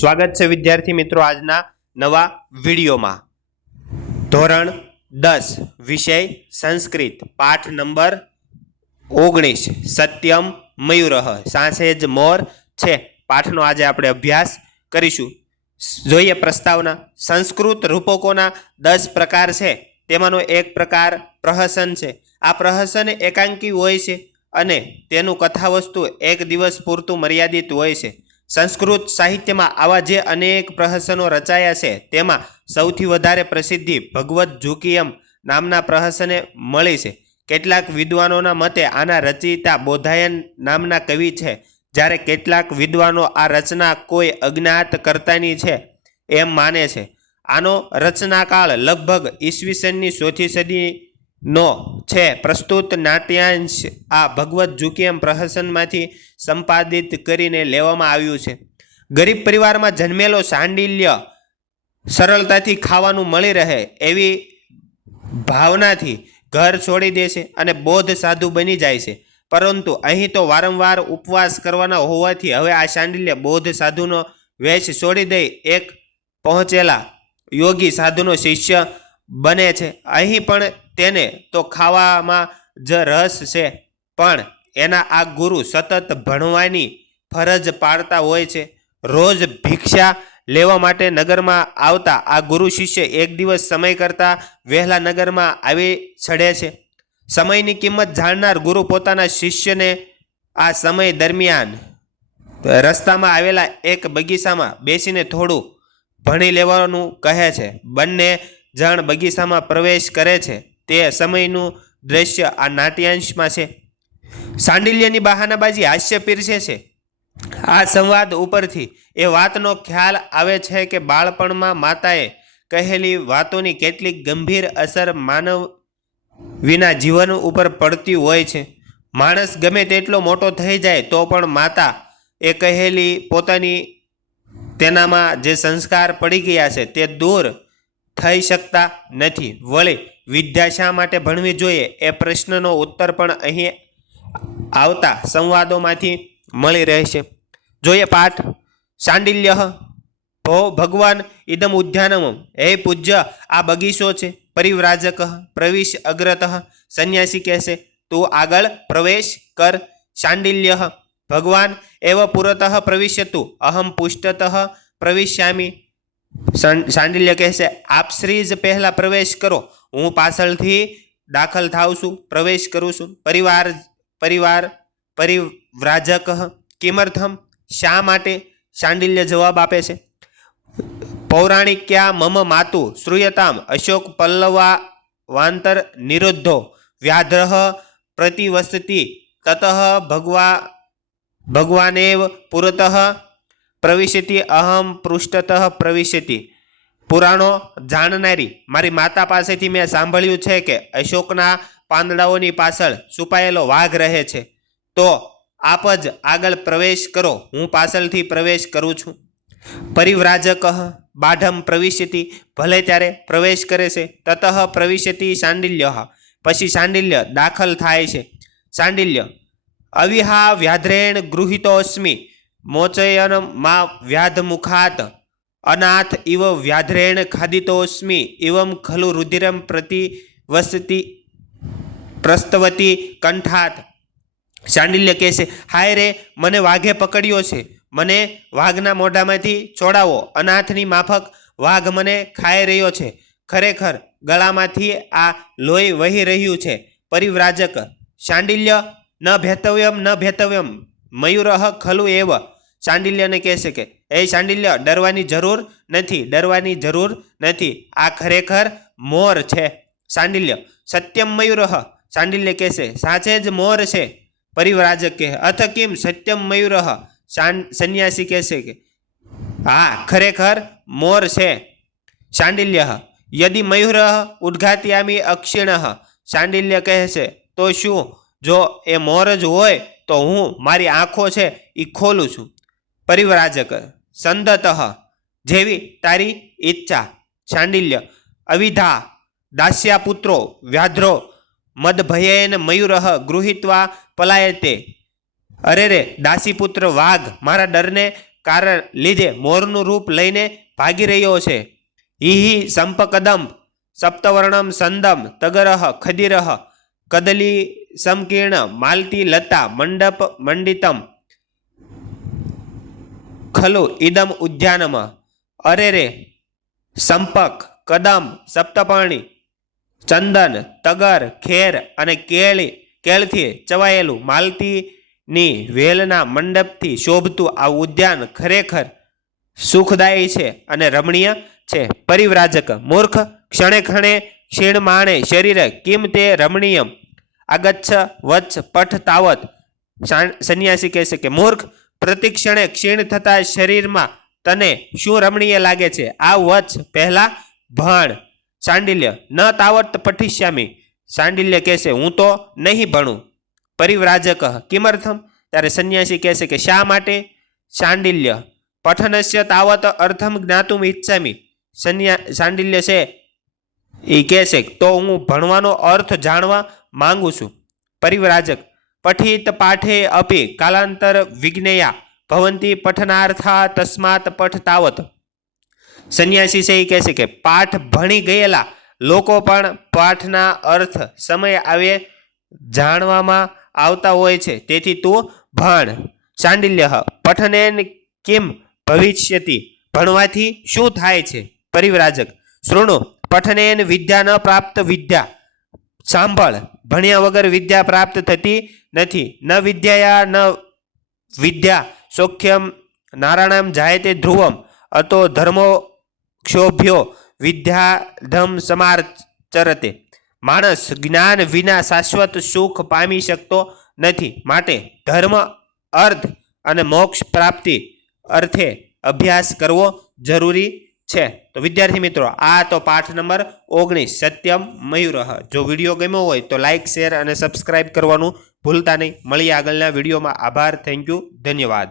સ્વાગત છે વિદ્યાર્થી મિત્રો આજના નવા વિડીયોમાં. ધોરણ દસ, વિષય સંસ્કૃત, પાઠ નંબર ઓગણીસ, સત્યમ મયુરહ સાંસે જ મોર છે. પાઠનો આજે આપણે અભ્યાસ કરીશું. જોઈએ પ્રસ્તાવના. સંસ્કૃત રૂપકોના દસ પ્રકાર છે. તેમાંનો એક પ્રકાર પ્રહસન છે. આ પ્રહસન એકાંકી હોય છે અને તેનું કથાવસ્તુ એક દિવસ પૂરતું મર્યાદિત હોય છે. સંસ્કૃત સાહિત્યમાં આવા જે અનેક પ્રહસનો રચાયા છે, તેમાં સૌથી વધારે પ્રસિદ્ધિ ભગવત ઝુકિયમ નામના પ્રહસને મળી છે. કેટલાક વિદ્વાનોના મતે આના રચયિતા બોધાયન નામના કવિ છે, જ્યારે કેટલાક વિદ્વાનો આ રચના કોઈ અજ્ઞાત કરતાની છે એમ માને છે. આનો રચનાકાળ લગભગ ઈસવીસનની ચોથી સદીનો છે. પ્રસ્તુત નાટ્યાંશ આ ભગવત ઝુકિયમ પ્રહસનમાંથી સંપાદિત કરીને લેવામાં આવ્યું છે. ગરીબ પરિવારમાં જન્મેલો સાંડિલ્ય સરળતાથી ખાવાનું મળી રહે એવી ભાવનાથી ઘર છોડી દે છે અને બોધ સાધુ બની જાય છે. પરંતુ અહીં તો વારંવાર ઉપવાસ કરવાના હોવાથી હવે આ સાંડિલ્ય બોધ સાધુનો વેશ છોડી દઈ એક પહોંચેલા યોગી સાધુનો શિષ્ય બને છે. અહીં પણ તેને તો ખાવામાં જ રસ છે, પણ એના આ ગુરુ સતત ભણવાની ફરજ પાડતા હોય છે. રોજ ભિક્ષા લેવા માટે નગરમાં આવતા આ ગુરુ શિષ્ય એક દિવસ સમય કરતાં વહેલા નગરમાં આવી ચડે છે. સમયની કિંમત જાણનાર ગુરુ પોતાના શિષ્યને આ સમય દરમિયાન રસ્તામાં આવેલા એક બગીચામાં બેસીને થોડું ભણી લેવાનું કહે છે. બંને જણ બગીચામાં પ્રવેશ કરે છે. તે સમયનું દ્રશ્ય આ નાટ્યાંશમાં છે. સાંડિલ્યની બહાનાબાજી હાસ્ય પીરસે છે. આ સંવાદ ઉપરથી એ વાતનો ખ્યાલ આવે છે કે બાળપણમાં માતાએ કહેલી વાતોની કેટલીક ગંભીર અસર માનવ વિના જીવન ઉપર પડતી હોય છે. માણસ ગમે તેટલો મોટો થઈ જાય તો પણ માતા એ કહેલી પોતાની તેનામાં જે સંસ્કાર પડી ગયા છે તે દૂર થઈ શકતા નથી. વળી, વિદ્યા શા માટે ભણવી જોઈએ એ પ્રશ્નનો ઉત્તર પણ અહીં આવતા સંવાદોમાંથી મળી રહેશે. જોઈએ પાઠ. શાંડિલ્ય ભો ભગવાન ઇદમ ઉદ્યાનમ હે પૂજ્ય, આ બગીચો છે. પરિવ્રાજક, પ્રવિશ અગ્રત, સંન્યાસી કહેશે. તું આગળ પ્રવેશ કર. શાંડિલ્ય ભગવાન, એવ પુરતઃ પ્રવિશ્યતુ અહમ પુષ્ટતઃ પ્રવિશ્યામી. શાંડિલ્ય કહેશે, આપ શ્રી જ પહેલાં પ્રવેશ કરો. હું પાછળથી દાખલ થાઉં છું, પ્રવેશ કરું છું. પરિવાર પરિવાર, પરિવ્રાજક કિમર્થમ શા માટે શાંડિલ્ય જવાબ આપે છે? પૌરાણિક્યા મમ માતુ શ્રૂયતામ? અશોક પલ્લવા વાંતર નિરુદ્ધો વ્યાધ્રહ પ્રતિવસતી. તતઃ ભગવા, ભગવાનેવ પુરતઃ પ્રવિશતિ અહમ પૃષ્ઠતઃ પ્રવિશતિ. પુરાણો જાણનારી. મારી માતા પાસેથી મેં સાંભળ્યું છે કે અશોકના પાંદડાઓની પાછળ છુપાયેલો વાઘ રહે છે. તો આપ જ આગળ પ્રવેશ કરો. હું પાછળથી પ્રવેશ કરું છું. પરિવ્રાજક બાઢમ પ્રવિશતિ. ભલે ત્યારે પ્રવેશ કરે છે. તતઃ પ્રવિશતિ શાંડિલ્ય પછી શાંડિલ્ય દાખલ થાય છે. શાંડિલ્ય અવિહા વ્યાધ્રેણ ગૃહિતોસ્મિ. મોચયન મા વ્યાધમુખાત, અનાથ ઇવ વ્યાધ્રેણ ખાદિતોસ્મિ, ઇવમ ખલુ રુધિરમ પ્રતિ વસતી પ્રસ્તવતી કંઠાત. શાંડિલ્ય કહે છે, હાય રે, મને વાઘે પકડ્યો છે. મને વાઘના મોઢામાંથી છોડાવો અનાથની માફક વાઘ મને ખાઈ રહ્યો છે. ખરેખર ગળામાંથી આ લોહી વહી રહ્યું છે. પરિવ્રાજક. શાંડિલ્ય ન ભેતવ્યમ ન ભેતવ્યમ. મયુરહ ખલુ એવ. શાંડિલ્યને કહેશે કે, એ શાંડિલ્ય ડરવાની જરૂર નથી, ડરવાની જરૂર નથી. આ ખરેખર મોર છે. શાંડિલ્ય સત્યમ મયુરહ શાંડિલ્ય કહેશે સાચે જ મોર છે. પરિવ્રાજક કહે, અથ કિમ સત્યમ મયુરહ સંન્યાસી કહેશે કે, હા, ખરેખર મોર છે. શાંડિલ્ય યદિ મયુર ઉદ્ઘાત્યામી અક્ષિણ શાંડિલ્ય કહેશે તો શું? જો એ મોર જ હોય, તો હું મારી આંખો છે એ ખોલું છું. પરિવ્રાજક સંદત જેવી તારી ઈચ્છા શાંડિલ્ય અવિધા દાસ્યા પુત્રો વ્યાધ્રો, મદભયેન મયુરહ ગૃહિત્વા પલાયતે. અરે રે, દાસીપુત્ર, વાઘ, મારા ડરને કારણ લીધે મોરનું રૂપ લઈને ભાગી રહ્યો છે. હિહિ સંપકદમ સપ્તવર્ણમ, સંદમ, તગરહ, ખદિરહ, કદલી, સમકીર્ણ, માલતી, લતા, મંડપ, મંડિતમ ખલુ ઇદમ ઉદ્યાનમાં અરે રે સંપક કદમ સપ્તપર્ણી ચંદન, તગર, ખેર અને કેળી, કેળથી ચવાયેલું માલતીની વેલના મંડપથી શોભતું આ ઉદ્યાન ખરેખર સુખદાયી છે અને રમણીય છે. પરિવ્રાજક, મૂર્ખ, ક્ષણે ક્ષણે ક્ષીણ માણે શરીર કિમ તે રમણીયમ? આગચ્છ, વચ્છ, પઠ, તાવત. સંન્યાસી કહેશે કે મૂર્ખ પ્રતિક્ષણે ક્ષીણ થતા શરીરમાં તને શું રમણીય લાગે છે? આ વત્સ પહેલા ભણ. શાંડિલ્ય ન તાવત પઠિષ્યામી. શાંડિલ્ય કહેશે, હું તો નહીં ભણું. પરિવ્રાજક, કિમર્થમ? ત્યારે સંન્યાસી કહેશે કે, શા માટે? શાંડિલ્ય પઠનસ્ય તાવત અર્થમ જ્ઞાતું ઈચ્છામી. સંન્યા શાંડિલ્ય છે એ કહેશે, તો હું ભણવાનો અર્થ જાણવા માંગુ છું. પરિવ્રાજક પઠિત પાઠે અપી કાલાંતર વિજ્ઞેયા ભવંતી પઠનાર્થા તસ્માત પઠ તાવત. સંન્યાસી છે એ કહેશે કે પાઠ ભણી ગયેલા લોકો પણ પાઠના અર્થ સમય આવે જાણવામાં આવતા હોય છે. તેથી તું ભણ ચાંડિલ્ય પઠનેન કેમ ભવિષ્યતિ? ભણવાથી શું થાય છે? પરિવ્રાજક શૃણો પઠનેન વિદ્યા ન પ્રાપ્ત વિદ્યા સાંભળ. ભણ્યા વગર વિદ્યા પ્રાપ્ત થતી નથી. ન વિદ્યાયા, ન વિદ્યા. સૌખ્યમ નારાયણમ જાયતે ધ્રુવમ. અતો ધર્મો ક્ષોભ્યો વિદ્યાધમ સમાચરતે માણસ જ્ઞાન વિના શાશ્વત સુખ પામી શકતો નથી. માટે ધર્મ અર્થ અને મોક્ષ પ્રાપ્તિ અર્થે અભ્યાસ કરવો જરૂરી છે. તો વિદ્યાર્થી મિત્રો, આ તો પાઠ નંબર ઓગણીસ, સત્યમ મયુરહ જો વીડિયો ગમ્યો હોય તો લાઇક શેર અને સબસ્ક્રાઇબ કરવાનું ભૂલતા નહીં. મળીએ આગળના વિડીયોમાં. આભાર, થેન્ક યુ, ધન્યવાદ.